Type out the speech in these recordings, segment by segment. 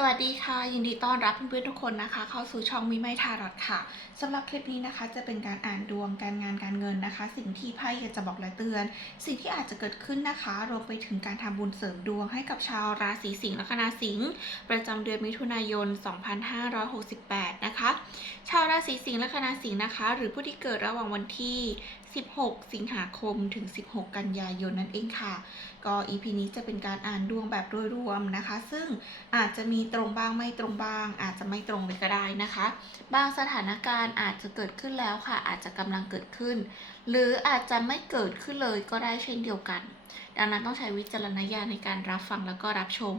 สวัสดีค่ะ ยินดีต้อนรับเพื่อนๆทุกคนนะคะ เข้าสู่ช่องมิไม่ทารอดค่ะสำหรับคลิปนี้นะคะ จะเป็นการอ่านดวงการงานการเงินนะคะ สิ่งที่ไพ่อยากจะบอกและเตือน สิ่งที่อาจจะเกิดขึ้นนะคะ รวมไปถึงการทำบุญเสริมดวงให้กับชาวราศีสิงห์ละคณาสิงห์ประจำเดือนมิถุนายน 2568 นะคะ ชาวราศีสิงห์ละคณาสิงห์นะคะ หรือผู้ที่เกิดระหว่างวันที่ 16 สิงหาคมถึง 16 กันยายนนั่นเองค่ะ ก็ EP นี้จะเป็นการอ่านดวงแบบโดยรวมนะคะ ซึ่งอาจจะมีตรงบ้างไม่ตรงบ้าง อาจจะไม่ตรงเลยก็ได้นะคะ บางสถานการณ์อาจจะเกิดขึ้นแล้วค่ะ อาจจะกำลังเกิดขึ้น หรืออาจจะไม่เกิดขึ้นเลยก็ได้เช่นเดียวกัน ดังนั้นต้องใช้วิจารณญาณในการรับฟังแล้วก็รับชม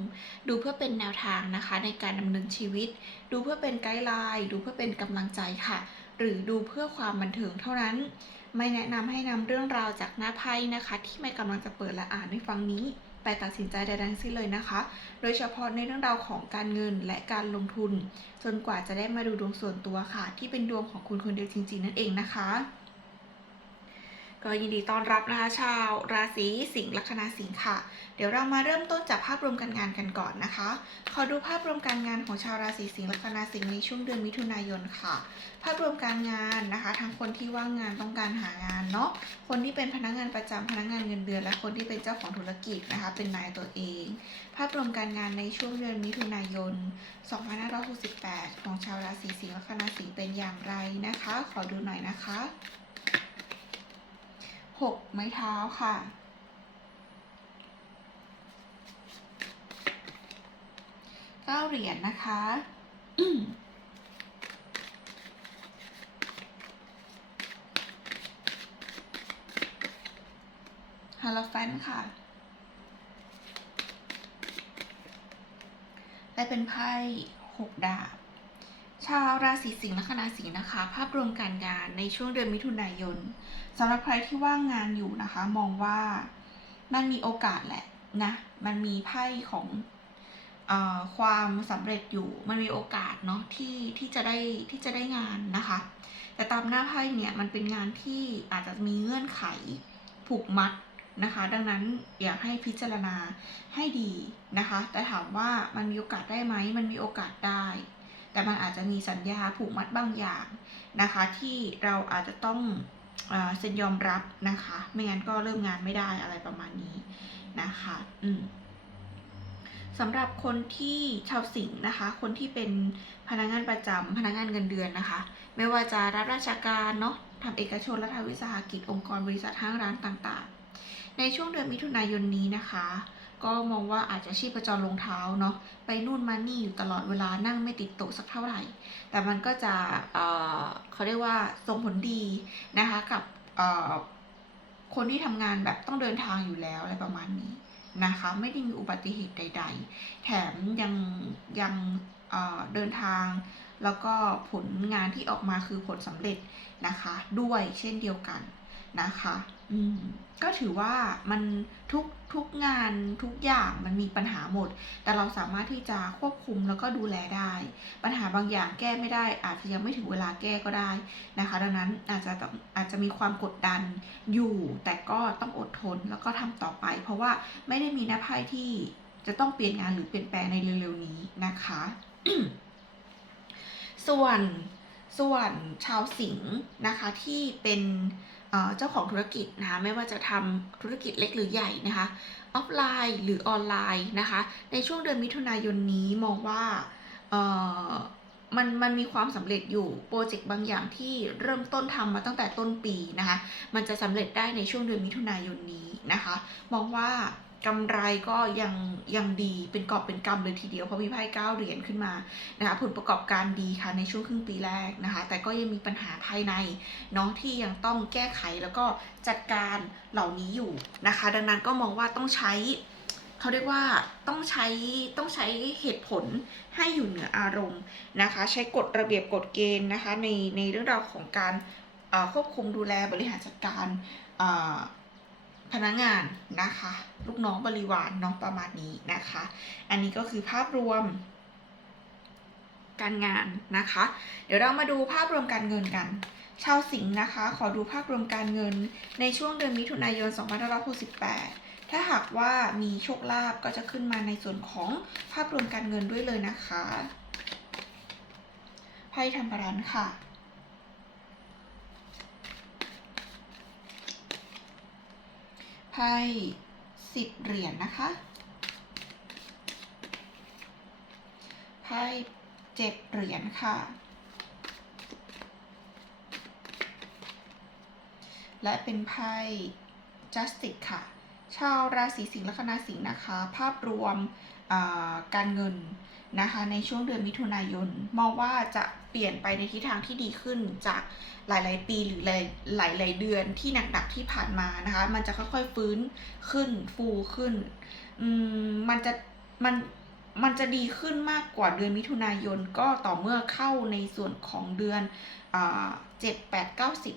ดูเพื่อเป็นแนวทางนะคะ ในการดำเนินชีวิต ดูเพื่อเป็นไกด์ไลน์ดูเพื่อเป็นกำลังใจค่ะ หรือดูเพื่อความบันเทิงเท่านั้นไม่แนะนำให้นำเรื่องราวจากหน้าไพ่นะคะ ที่ไม่กำลังจะเปิดและอ่านในฟังนี้ ไปตัดสินใจใดๆทั้งสิ้นเลยนะคะ โดยเฉพาะในเรื่องราวของการเงินและการลงทุน จนกว่าจะได้มาดูดวงส่วนตัวค่ะ ที่เป็นดวงของคุณคนเดียวจริงๆ นั่นเองนะคะ ก็ยินดีต้อนรับนะคะชาวราศีสิงห์ลัคนาสิงห์ค่ะ เดี๋ยวเรามาเริ่มต้นจากภาพรวมการงานกันก่อนนะคะ ขอดูภาพรวมการงานของชาวราศีสิงห์ลัคนาสิงห์ในช่วงเดือนมิถุนายนค่ะ ภาพรวมการงานนะคะ ทั้งคนที่ว่างงานต้องการหางานเนาะคนที่เป็นพนักงานประจำพนักงานเงินเดือน และคนที่เป็นเจ้าของธุรกิจนะคะ เป็นนายตัวเอง ภาพรวมการงานในช่วงเดือนมิถุนายน 2568 ของชาวราศีสิงห์ละคณะสิงห์เป็นอย่างไรนะคะ ขอดูหน่อยนะคะ หกไม้เท้าค่ะ เก้าเหรียญนะคะฮาโลแฟนค่ะและเป็นไพ่หกดาบ ชาวราศีสิงห์และคณะสิงห์นะคะ ภาพรวมการงานในช่วงเดือนมิถุนายนสำหรับใครที่ว่างงานอยู่นะคะ มองว่ามันมีโอกาสแหละนะมันมีไพ่ของอความสำเร็จอยู่มันมีโอกาสเนาะที่ที่จะได้ที่จะได้งานนะคะ แต่ตามหน้าไพ่เนี่ยมันเป็นงานที่อาจจะมีเงื่อนไขผูกมัดนะคะ ดังนั้นอยากให้พิจารณาให้ดีนะคะ แต่ถามว่ามันมีโอกาสได้ไหมมันมีโอกาสได้ แต่มันอาจจะมีสัญญาผูกมัดบางอย่างนะคะ ที่เราอาจจะต้องเซ็นยอมรับนะคะ ไม่งั้นก็เริ่มงานไม่ได้อะไรประมาณนี้นะคะอืมสำหรับคนที่ชาวสิงห์นะคะ คนที่เป็นพนักงานประจำพนักงานเงินเดือนนะคะ ไม่ว่าจะรับราชการเนาะทำเอกชนและทำวิสาหกิจองค์กรบริษัทห้างร้านต่างๆ ในช่วงเดือนมิถุนายนนี้นะคะ ก็มองว่าอาจจะชีพจรลงเท้าเนาะไปนู่นมานี่อยู่ตลอดเวลานั่งไม่ติดโต๊ะสักเท่าไหร่ แต่มันก็จะเเขาเรียกว่าส่งผลดีนะคะกับคนที่ทำงานแบบต้องเดินทางอยู่แล้วอะไรประมาณนี้นะคะไม่ได้มีอุบัติเหตุใด ๆ แถมยังยังเเดินทางแล้วก็ผลงานที่ออกมาคือผลสำเร็จนะคะ ด้วยเช่นเดียวกัน นะคะ อืมก็ถือว่ามันทุกทุกงานทุกอย่างมันมีปัญหาหมด แต่เราสามารถที่จะควบคุมแล้วก็ดูแลได้ ปัญหาบางอย่างแก้ไม่ได้ อาจจะยังไม่ถึงเวลาแก้ก็ได้นะคะ ดังนั้นอาจจะต้องอาจจะมีความกดดันอยู่ แต่ก็ต้องอดทนแล้วก็ทำต่อไป เพราะว่าไม่ได้มีหน้าไพ่ที่จะต้องเปลี่ยนงานหรือเปลี่ยนแปลงในเร็วๆนี้นะคะ ส่วนส่วนชาวสิงห์นะคะที่เป็น เจ้าของธุรกิจนะคะไม่ว่าจะทำธุรกิจเล็กหรือใหญ่นะคะออฟไลน์หรือออนไลน์นะคะในช่วงเดือนมิถุนายนนี้มองว่าเออมันมันมีความสำเร็จอยู่โปรเจกต์บางอย่างที่เริ่มต้นทำมาตั้งแต่ต้นปีนะคะ มันจะสำเร็จได้ในช่วงเดือนมิถุนายนนี้นะคะ มองว่า กำไรก็ยังยังดีเป็นกอบเป็นกำเลยทีเดียวเพราะมีไพ่เก้าเหรียญขึ้นมานะคะผลประกอบการดีค่ะในช่วงครึ่งปีแรกนะคะ แต่ก็ยังมีปัญหาภายในเนาะที่ยังต้องแก้ไขแล้วก็จัดการเหล่านี้อยู่นะคะ ดังนั้นก็มองว่าต้องใช้เขาเรียกว่าต้องใช้ต้องใช้เหตุผลให้อยู่เหนืออารมณ์นะคะ ใช้กฎระเบียบกฎเกณฑ์นะคะในในเรื่องราวของการควบคุมดูแลบริหารจัดการ พนักงานนะคะ ลูกน้องบริวารเน้องประมาณนี้นะคะ อันนี้ก็คือภาพรวม การงานนะคะ เดี๋ยวเรามาดูภาพรวมการเงินกัน ชาวสิงห์นะคะ ขอดูภาพรวมการเงินในช่วงเดือนมิถุนายน 2568 ถ้าหากว่ามีโชคลาภก็จะขึ้นมาในส่วนของภาพรวมการเงินด้วยเลยนะคะไพ่ทำรันค่ะ ไพ่สิบเหรียญนะคะไพ่เจ็ดเหรียญค่ะ และเป็นไพ่ justice ค่ะ ชาวราศีสิงห์ลัคนาสิงห์นะคะ ภาพรวมการเงินนะคะในช่วงเดือนมิถุนายน มองว่าจะ เปลี่ยนไปในทิศทางที่ดีขึ้นจากหลาย ๆ ปีหรือหลาย ๆ เดือนที่หนัก ๆ ที่ผ่านมานะคะ มันจะค่อย ๆ ฟื้นขึ้นฟูขึ้นมมันจะมันมันจะดีขึ้นมากกว่าเดือนมิถุนายนก็ต่อเมื่อเข้าในส่วนของเดือนเจ็ดแปดเก้าสิบ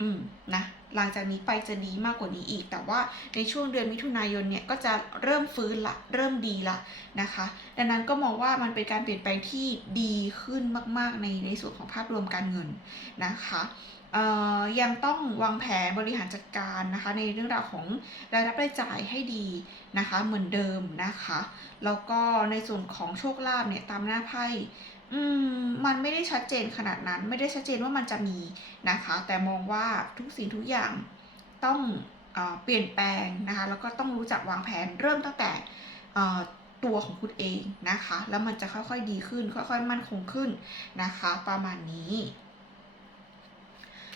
อืมนะ หลังจากนี้ไปจะดีมากกว่านี้อีก แต่ว่าในช่วงเดือนมิถุนายนเนี่ยก็จะเริ่มฟื้นละเริ่มดีละนะคะ ดังนั้นก็มองว่ามันเป็นการเปลี่ยนแปลงที่ดีขึ้นมาก ๆ ในในส่วนของภาพรวมการเงินนะคะ ยังต้องวางแผนบริหารจัดการนะคะในเรื่องราวของรายรับรายจ่ายให้ดีนะคะเหมือนเดิมนะคะแล้วก็ในส่วนของโชคลาภเนี่ยตามหน้าไพ่อืมมันไม่ได้ชัดเจนขนาดนั้นไม่ได้ชัดเจนว่ามันจะมีนะคะ แต่มองว่าทุกสิ่งทุกอย่างต้องเอเปลี่ยนแปลงนะคะแล้วก็ต้องรู้จักวางแผนเริ่มตั้งแต่ตัวของคุณเองนะคะ แล้วมันจะค่อยๆดีขึ้น ค่อยๆ มั่นคงขึ้นนะคะ ประมาณนี้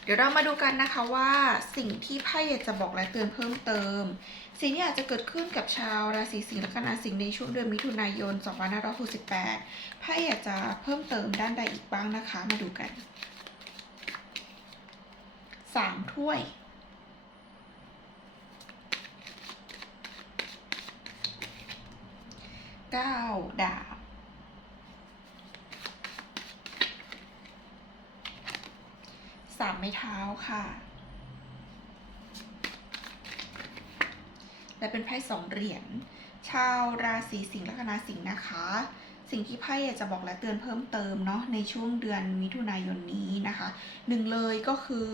เดี๋ยวเรามาดูกันนะคะว่าสิ่งที่ไพ่อยากจะบอกและเตือนเพิ่มเติม สิ่งที่อาจจะเกิดขึ้นกับชาวราศีสิงห์และคณะสิงห์ในช่วงเดือนมิถุนายน 2568ไพ่อยากจะเพิ่มเติมด้านใดอีกบ้างนะคะ มาดูกันสามถ้วยเก้าดาบ สามไม้เท้าค่ะ และเป็นไพ่สองเหรียญ ชาวราศีสิงห์ละคณะสิงห์นะคะ สิ่งที่ไพ่อยากจะบอกและเตือนเพิ่มเติมเนาะในช่วงเดือนมิถุนายนนี้นะคะหนึ่งเลยก็คือ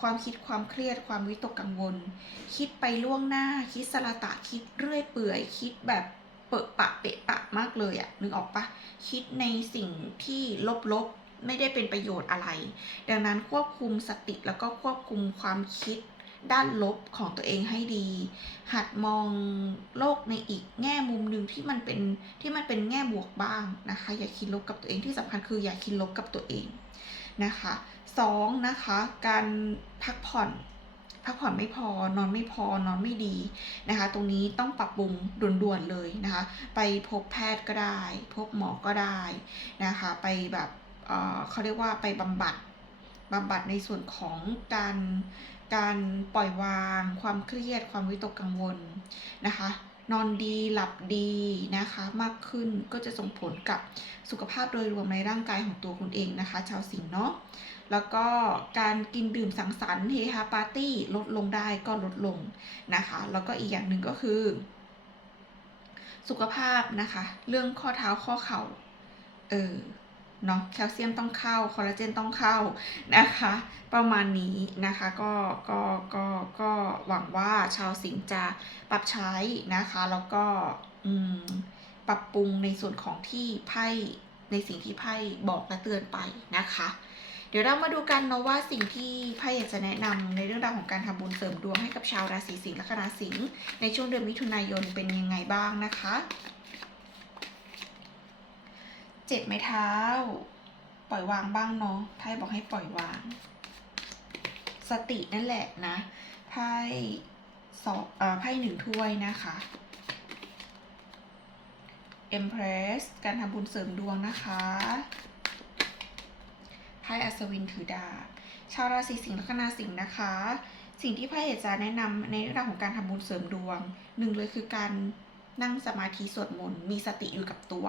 ความคิดความเครียดความวิตกกังวล คิดไปล่วงหน้าคิดสละตะคิดเรื่อยเปื่อย คิดแบบเปอะปะเปะปะมากเลยอะนึกออกปะคิดในสิ่งที่ลบๆ ไม่ได้เป็นประโยชน์อะไร ดังนั้นควบคุมสติแล้วก็ควบคุมความคิดด้านลบของตัวเองให้ดี หัดมองโลกในอีกแง่มุมหนึ่งที่มันเป็นที่มันเป็นแง่บวกบ้างนะคะ อย่าคิดลบกับตัวเองที่สำคัญคืออย่าคิดลบกับตัวเองนะคะสองนะคะ การพักผ่อนพักผ่อนไม่พอนอนไม่พอนอนไม่ดีนะคะ ตรงนี้ต้องปรับปรุงด่วนๆเลยนะคะ ไปพบแพทย์ก็ได้ พบหมอก็ได้นะคะ ไปแบบ เขาเรียกว่าไปบำบัดบำบัดในส่วนของการการปล่อยวาง ความเครียด ความวิตกกังวลนะคะ นอนดีหลับดีนะคะมากขึ้นก็จะส่งผลกับสุขภาพโดยรวมในร่างกายของตัวคุณเองนะคะ ชาวสิงห์เนาะแล้วก็การกินดื่มสังสรรค์เฮฮาปาร์ตี้ลดลงได้ก็ลดลงนะคะ แล้วก็อีกอย่างหนึ่งก็คือ สุขภาพนะคะ เรื่องข้อเท้าข้อเข่าเออ เนาะแคลเซียมต้องเข้าคอลลาเจนต้องเข้านะคะ ประมาณนี้นะคะก็ก็ก็ก็หวังว่าชาวสิงห์จะปรับใช้นะคะ แล้วก็อืมปรับปรุงในส่วนของที่ไพ่ในสิ่งที่ไพ่บอกและเตือนไปนะคะ เดี๋ยวเรามาดูกันเนาะว่าสิ่งที่ไพ่อยากจะแนะนำในเรื่องราวของการทำบุญเสริมดวงให้กับชาวราศีสิงห์และคณะสิงห์ในช่วงเดือนมิถุนายนเป็นยังไงบ้างนะคะ เจ็ดไม้เท้า ปล่อยวางบ้างเนาะไพ่บอกให้ปล่อยวาง สตินั่นแหละนะไพ่สองเอ่อไพ่หนึ่งถ้วยนะคะ Empress การทำบุญเสริมดวงนะคะไพ่อัศวินถือดาบชาวราศีสิงห์ลัคนาสิงห์นะคะ สิ่งที่ไพ่อยากจะแนะนำในเรื่องของการทำบุญเสริมดวงหนึ่งเลยคือการ นั่งสมาธิสวดมนต์มีสติอยู่กับตัว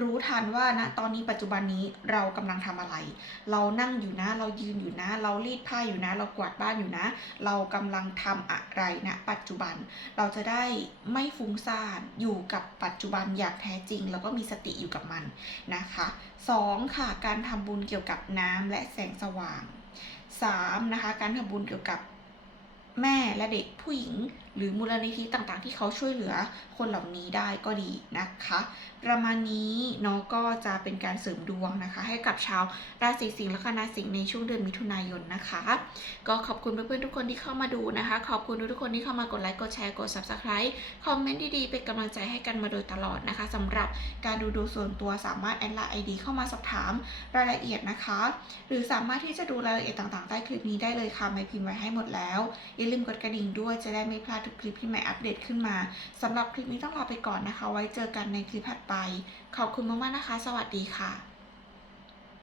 รู้ทันว่านะตอนนี้ปัจจุบันนี้เรากำลังทำอะไร เรานั่งอยู่นะ เรายืนอยู่นะ เรารีดผ้าอยู่นะ เรากวาดบ้านอยู่นะ เรากำลังทำอะไรนะปัจจุบัน เราจะได้ไม่ฟุ้งซ่านอยู่กับปัจจุบันอย่างแท้จริง แล้วก็มีสติอยู่กับมันนะคะสองค่ะการทำบุญเกี่ยวกับน้ำและแสงสว่างสามนะคะการทำบุญเกี่ยวกับแม่ และเด็กผู้หญิง หรือมูลนิธิต่างๆ ที่เขาช่วยเหลือคนเหล่านี้ได้ก็ดีนะคะ ประมาณนี้เนาะก็จะเป็นการเสริมดวงนะคะ ให้กับชาวราศีสิงห์และคณะสิงห์ในช่วงเดือนมิถุนายนนะคะ ก็ขอบคุณเพื่อนๆทุกคนที่เข้ามาดูนะคะ ขอบคุณทุกคนที่เข้ามากดไลค์กดแชร์กด subscribe คอมเมนต์ดีๆเป็นกำลังใจให้กันมาโดยตลอดนะคะสำหรับการดูดวงส่วนตัวสามารถแอดไลน์ไอดีเข้ามาสอบถามรายละเอียดนะคะ หรือสามารถที่จะดูรายละเอียดต่างๆ ใต้คลิปนี้ได้เลยค่ะไม่พิมพ์ไว้ให้หมดแล้วอย่าลืมกดระดิ่งด้วยจะได้ไม่พลาดทุกคลิปที่ใหม่อัปเดตขึ้นมาสำหรับคลิปนี้ต้องลาไปก่อนนะคะ ไว้เจอกันในคลิปถัดไป ขอบคุณมากๆนะคะ สวัสดีค่ะ